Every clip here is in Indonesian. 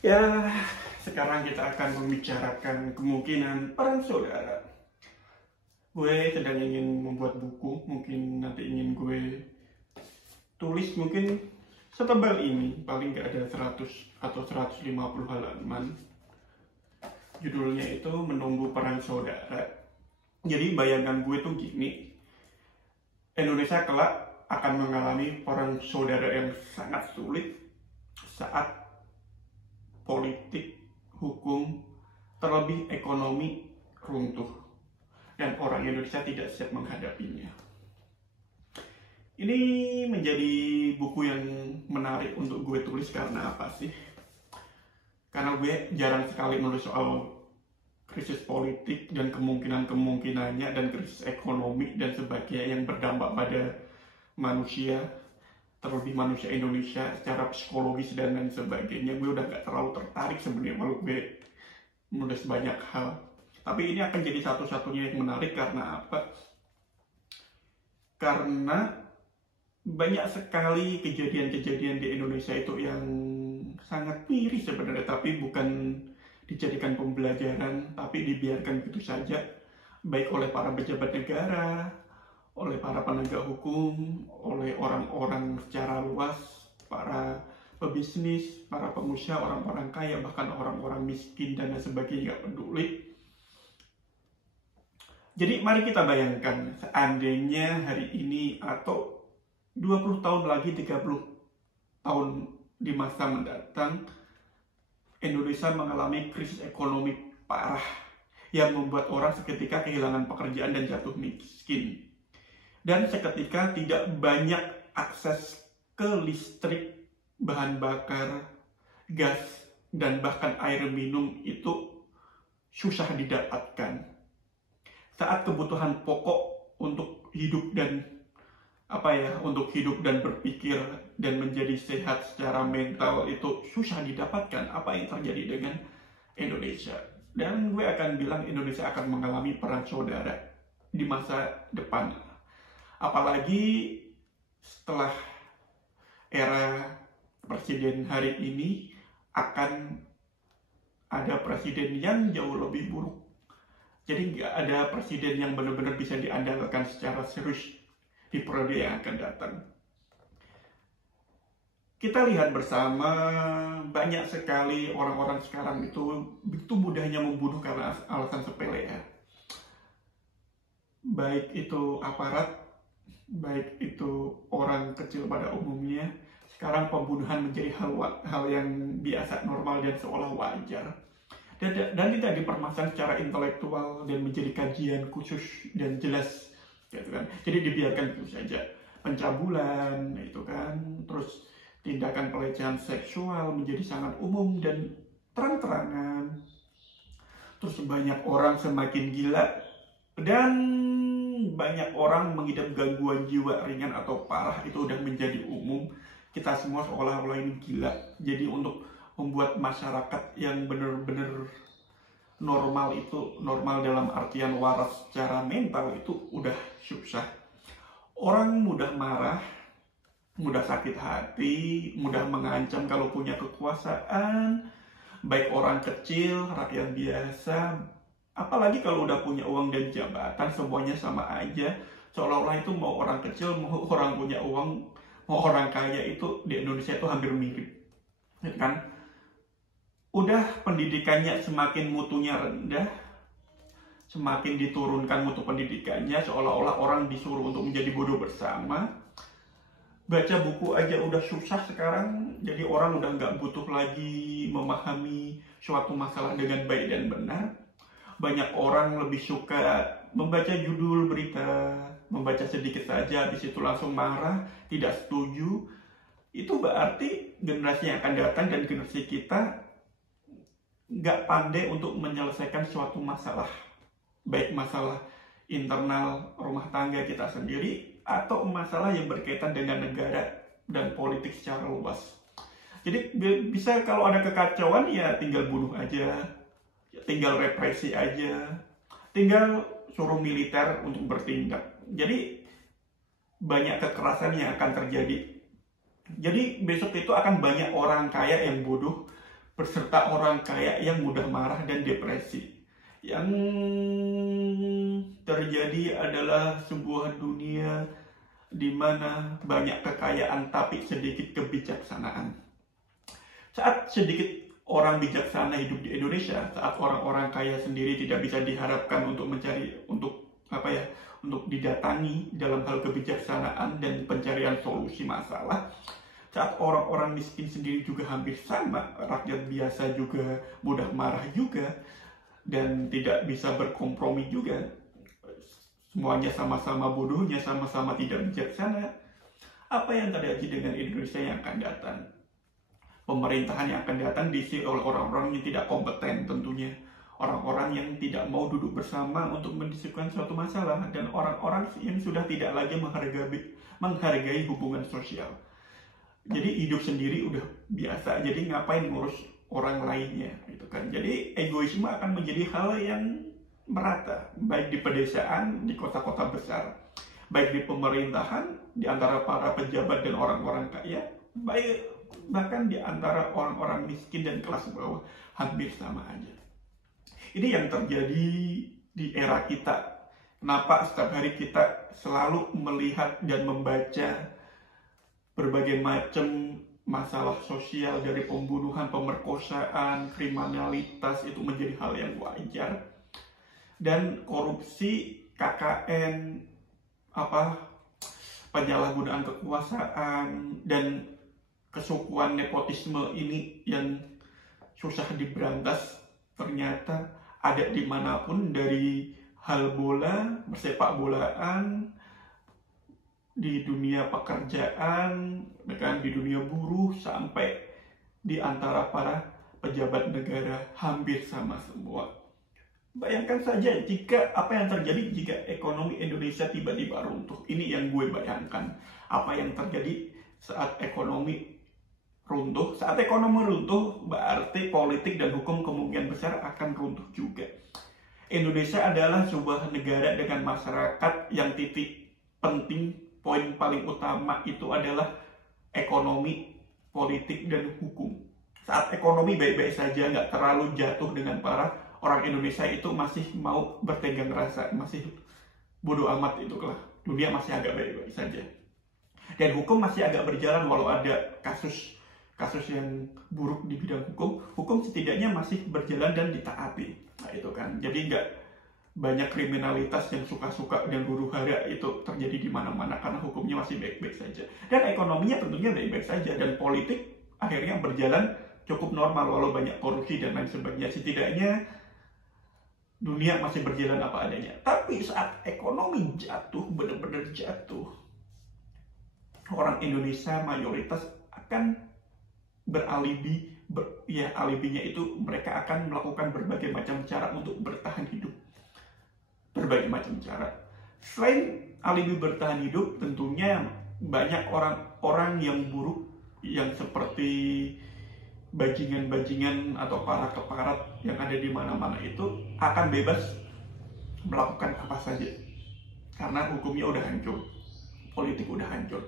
Ya, sekarang kita akan membicarakan kemungkinan perang saudara. Gue sedang ingin membuat buku, mungkin nanti ingin gue tulis mungkin setebal ini, paling nggak ada 100 atau 150 halaman. Judulnya itu Menunggu Perang Saudara. Jadi bayangan gue tuh gini, Indonesia kelak akan mengalami perang saudara yang sangat sulit saat politik, hukum, terlebih ekonomi runtuh dan orang Indonesia tidak siap menghadapinya. Ini menjadi buku yang menarik untuk gue tulis karena apa sih? Karena gue jarang sekali menulis soal krisis politik dan kemungkinan-kemungkinannya dan krisis ekonomi dan sebagainya yang berdampak pada manusia, terlebih manusia Indonesia secara psikologis dan lain sebagainya. Gue udah gak terlalu tertarik sebenarnya kalau gue menulis banyak hal, tapi ini akan jadi satu-satunya yang menarik. Karena apa? Karena banyak sekali kejadian-kejadian di Indonesia itu yang sangat miris sebenarnya, tapi bukan dijadikan pembelajaran, tapi dibiarkan begitu saja, baik oleh para pejabat negara, oleh para penegak hukum, oleh orang-orang secara luas, para pebisnis, para pengusaha, orang-orang kaya, bahkan orang-orang miskin dan lain sebagainya nggak peduli. Jadi mari kita bayangkan seandainya hari ini atau 20 tahun lagi, 30 tahun di masa mendatang, Indonesia mengalami krisis ekonomi parah yang membuat orang seketika kehilangan pekerjaan dan jatuh miskin. Dan seketika tidak banyak akses ke listrik, bahan bakar, gas, dan bahkan air minum itu susah didapatkan. Saat kebutuhan pokok untuk hidup dan untuk hidup dan berpikir dan menjadi sehat secara mental itu susah didapatkan, apa yang terjadi dengan Indonesia? Dan gue akan bilang Indonesia akan mengalami perang saudara di masa depan. Apalagi setelah era presiden hari ini akan ada presiden yang jauh lebih buruk. Jadi nggak ada presiden yang benar-benar bisa diandalkan secara serius di periode yang akan datang. Kita lihat bersama banyak sekali orang-orang sekarang itu begitu mudahnya membunuh karena alasan sepele ya. Baik itu aparat, baik itu orang kecil pada umumnya, sekarang pembunuhan menjadi hal yang biasa, normal, dan seolah wajar. Dan tidak dipermasalahan secara intelektual dan menjadi kajian khusus dan jelas, gitu kan. Jadi dibiarkan begitu saja. Pencabulan, itu kan, terus tindakan pelecehan seksual menjadi sangat umum dan terang-terangan. Terus banyak orang semakin gila dan banyak orang mengidap gangguan jiwa ringan atau parah, itu udah menjadi umum. Kita semua seolah-olah ini gila. Jadi untuk membuat masyarakat yang benar-benar normal, itu normal dalam artian waras secara mental, itu udah susah. Orang mudah marah, mudah sakit hati, mudah mengancam kalau punya kekuasaan, baik orang kecil, rakyat biasa. Apalagi kalau udah punya uang dan jabatan, semuanya sama aja. Seolah-olah itu mau orang kecil, mau orang punya uang, mau orang kaya, itu di Indonesia itu hampir mirip, kan? Udah pendidikannya semakin mutunya rendah, semakin diturunkan mutu pendidikannya, seolah-olah orang disuruh untuk menjadi bodoh bersama. Baca buku aja udah susah sekarang, jadi orang udah nggak butuh lagi memahami suatu masalah dengan baik dan benar. Banyak orang lebih suka membaca judul berita, membaca sedikit saja, habis itu langsung marah, tidak setuju. Itu berarti generasi yang akan datang dan generasi kita nggak pandai untuk menyelesaikan suatu masalah, baik masalah internal rumah tangga kita sendiri atau masalah yang berkaitan dengan negara dan politik secara luas. Jadi bisa kalau ada kekacauan ya tinggal bunuh aja, tinggal represi aja, tinggal suruh militer untuk bertindak. Jadi banyak kekerasan yang akan terjadi. Jadi besok itu akan banyak orang kaya yang bodoh, berserta orang kaya yang mudah marah dan depresi. Yang terjadi adalah sebuah dunia di mana banyak kekayaan tapi sedikit kebijaksanaan. Saat sedikit orang bijaksana hidup di Indonesia, saat orang-orang kaya sendiri tidak bisa diharapkan untuk untuk didatangi dalam hal kebijaksanaan dan pencarian solusi masalah. Saat orang-orang miskin sendiri juga hampir sama, rakyat biasa juga mudah marah juga dan tidak bisa berkompromi juga. Semuanya sama-sama bodohnya, sama-sama tidak bijaksana. Apa yang terjadi dengan Indonesia yang akan datang? Pemerintahan yang akan datang diisi oleh orang-orang yang tidak kompeten tentunya. Orang-orang yang tidak mau duduk bersama untuk mendiskusikan suatu masalah. Dan orang-orang yang sudah tidak lagi menghargai hubungan sosial. Jadi hidup sendiri udah biasa, jadi ngapain ngurus orang lainnya gitu kan. Jadi egoisme akan menjadi hal yang merata, baik di pedesaan, di kota-kota besar, baik di pemerintahan, di antara para pejabat dan orang-orang kaya, baik bahkan di antara orang-orang miskin dan kelas bawah, hampir sama aja. Ini yang terjadi di era kita. Kenapa setiap hari kita selalu melihat dan membaca berbagai macam masalah sosial, dari pembunuhan, pemerkosaan, kriminalitas, itu menjadi hal yang wajar. Dan korupsi, KKN, penyalahgunaan kekuasaan, dan kesukuan nepotisme ini yang susah diberantas, ternyata ada dimanapun, dari hal bola, persepak bolaan, di dunia pekerjaan, di dunia buruh, sampai di antara para pejabat negara, hampir sama semua. Bayangkan saja jika apa yang terjadi jika ekonomi Indonesia tiba-tiba runtuh. Ini yang gue bayangkan. Apa yang terjadi saat ekonomi runtuh? Saat ekonomi runtuh berarti politik dan hukum kemungkinan besar akan runtuh juga. Indonesia adalah sebuah negara dengan masyarakat yang titik penting, poin paling utama itu adalah ekonomi, politik, dan hukum. Saat ekonomi baik-baik saja, nggak terlalu jatuh dengan parah, orang Indonesia itu masih mau bertenggang rasa, masih bodoh amat itu lah. Dunia masih agak baik-baik saja. Dan hukum masih agak berjalan walau ada kasus yang buruk di bidang hukum setidaknya masih berjalan dan ditaati. Nah itu kan, jadi nggak banyak kriminalitas yang suka-suka dan huru-hara itu terjadi di mana-mana karena hukumnya masih baik-baik saja. Dan ekonominya tentunya baik-baik saja, dan politik akhirnya berjalan cukup normal walau banyak korupsi dan lain sebagainya. Setidaknya dunia masih berjalan apa adanya. Tapi saat ekonomi jatuh, benar-benar jatuh, orang Indonesia mayoritas akan beralibi, alibinya itu mereka akan melakukan berbagai macam cara untuk bertahan hidup. Berbagai macam cara. Selain alibi bertahan hidup, tentunya banyak orang-orang yang buruk, yang seperti bajingan-bajingan atau para keparat yang ada di mana-mana itu akan bebas melakukan apa saja karena hukumnya udah hancur, politik udah hancur.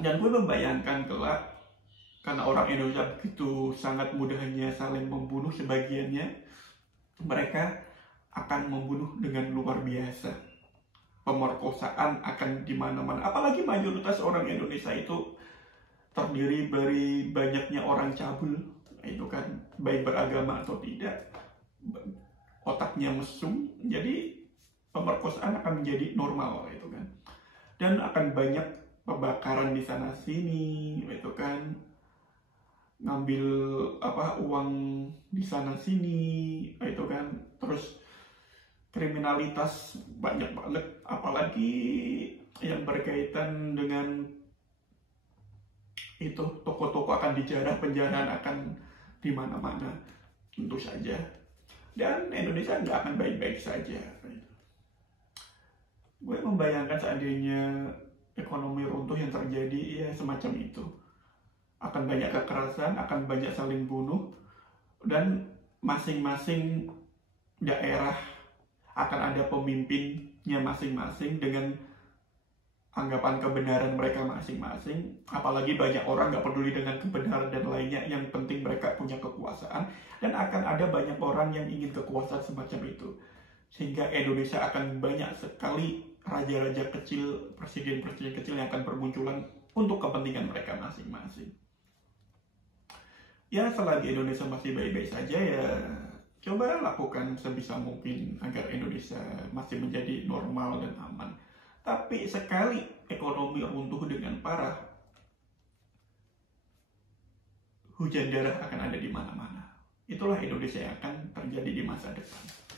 Dan gue membayangkan kelak, karena orang Indonesia begitu sangat mudahnya saling membunuh, sebagiannya mereka akan membunuh dengan luar biasa. Pemerkosaan akan di mana-mana, apalagi mayoritas orang Indonesia itu terdiri dari banyaknya orang cabul, itu kan, baik beragama atau tidak, otaknya mesum, jadi pemerkosaan akan menjadi normal, itu kan. Dan akan banyak pembakaran di sana sini, itu kan, ngambil uang di sana sini, itu kan, terus kriminalitas banyak banget, apalagi yang berkaitan dengan itu, toko-toko akan dijarah, penjarahan akan di mana-mana tentu saja, dan Indonesia nggak akan baik-baik saja. Gue membayangkan seandainya ekonomi runtuh, yang terjadi ya semacam itu, akan banyak kekerasan, akan banyak saling bunuh, dan masing-masing daerah akan ada pemimpinnya masing-masing dengan anggapan kebenaran mereka masing-masing, apalagi banyak orang nggak peduli dengan kebenaran dan lainnya, yang penting mereka punya kekuasaan, dan akan ada banyak orang yang ingin kekuasaan semacam itu, sehingga Indonesia akan banyak sekali raja-raja kecil, presiden-presiden kecil yang akan bermunculan untuk kepentingan mereka masing-masing. Ya, selagi Indonesia masih baik-baik saja, ya coba lakukan sebisa mungkin agar Indonesia masih menjadi normal dan aman. Tapi sekali ekonomi runtuh dengan parah, hujan darah akan ada di mana-mana. Itulah Indonesia yang akan terjadi di masa depan.